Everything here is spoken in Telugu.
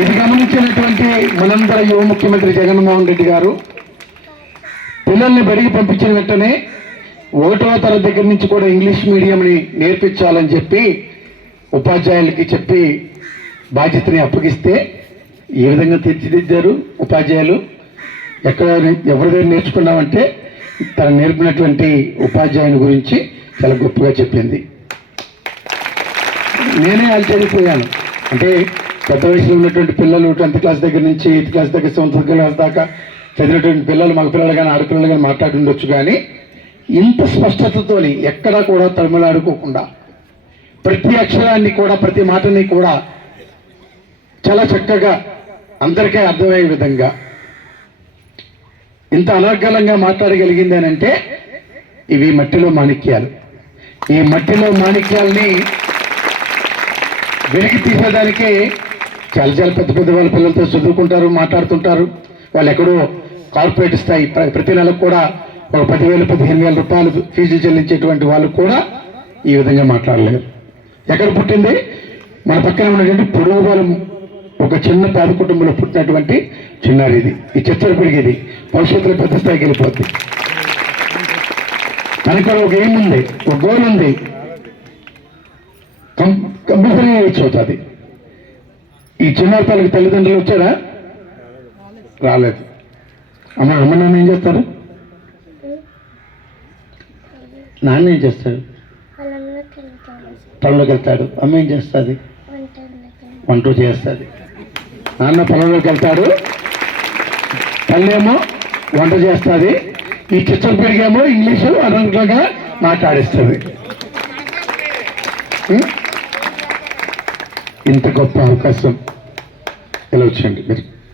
ఇది గమనించినటువంటి మనందర యువ ముఖ్యమంత్రి జగన్మోహన్ రెడ్డి గారు పిల్లల్ని బడికి పంపించిన వెంటనే 1వ తరగతి దగ్గర నుంచి కూడా ఇంగ్లీష్ మీడియంని నేర్పించాలని చెప్పి ఉపాధ్యాయులకి చెప్పి బాధ్యతని అప్పగిస్తే ఏ విధంగా తీర్చిదిద్దారు ఉపాధ్యాయులు. ఎక్కడ ఎవరి దగ్గర నేర్చుకున్నామంటే తను నేర్పినటువంటి ఉపాధ్యాయుని గురించి చాలా గొప్పగా చెప్పింది. నేనే ఆశ్చర్యపోయాను. అంటే పెద్ద వయసులో ఉన్నటువంటి పిల్లలు 10th క్లాస్ దగ్గర నుంచి 8th క్లాస్ దగ్గర 7th క్లాస్ దాకా చదివినటువంటి పిల్లలు మగ పిల్లలు కానీ ఆడపిల్లలు కానీ మాట్లాడి ఉండొచ్చు. కానీ ఇంత స్పష్టతతోని ఎక్కడా కూడా తమిళాడుకోకుండా ప్రతి అక్షరాన్ని కూడా ప్రతి మాటని కూడా చాలా చక్కగా అందరికీ అర్థమయ్యే విధంగా ఇంత అనర్గళంగా మాట్లాడగలిగింది అని అంటే ఇవి మట్టిలో మాణిక్యాలు. ఈ మట్టిలో మాణిక్యాలని వెలికి తీసేదానికే చాలా చాలా పెద్ద పెద్ద వాళ్ళ పిల్లలతో చదువుకుంటారు, మాట్లాడుతుంటారు. వాళ్ళు ఎక్కడో కార్పొరేట్ స్థాయి ప్రతి నెలకు కూడా ఒక 10,000 15,000 రూపాయలు ఫీజులు చెల్లించేటువంటి వాళ్ళు కూడా ఈ విధంగా మాట్లాడలేరు. ఎక్కడ పుట్టింది? మన పక్కన ఉన్నటువంటి పొరుగుబాలం ఒక చిన్న పేద కుటుంబంలో పుట్టినటువంటి చిన్నారి ఇది. ఈ చర్చలు పెరిగేది భవిష్యత్తులో పెద్ద స్థాయికి వెళ్ళిపోద్ది. మనకి ఒక ఏం ఉంది, ఒక గోల్ ఉంది, కంపల్సరీగా రీచ్ అవుతుంది. ఈ చిన్నారి పిల్లలకి తల్లిదండ్రులు వచ్చారా? రాలేదు. అమ్మ నాన్న ఏం చేస్తారు? నాన్న ఏం చేస్తాడు? పొలంలోకి వెళ్తాడు. అమ్మ ఏం చేస్తుంది? వంట చేస్తుంది. నాన్న పొలంలోకి వెళ్తాడు, తల్లేమో వంట చేస్తుంది. ఈ చిచ్చలు పెరిగేమో ఇంగ్లీషు అనర్గళంగా మాట్లాడిస్తుంది. ఇంత గొప్ప అవకాశం ఎలా వచ్చింది మీరు?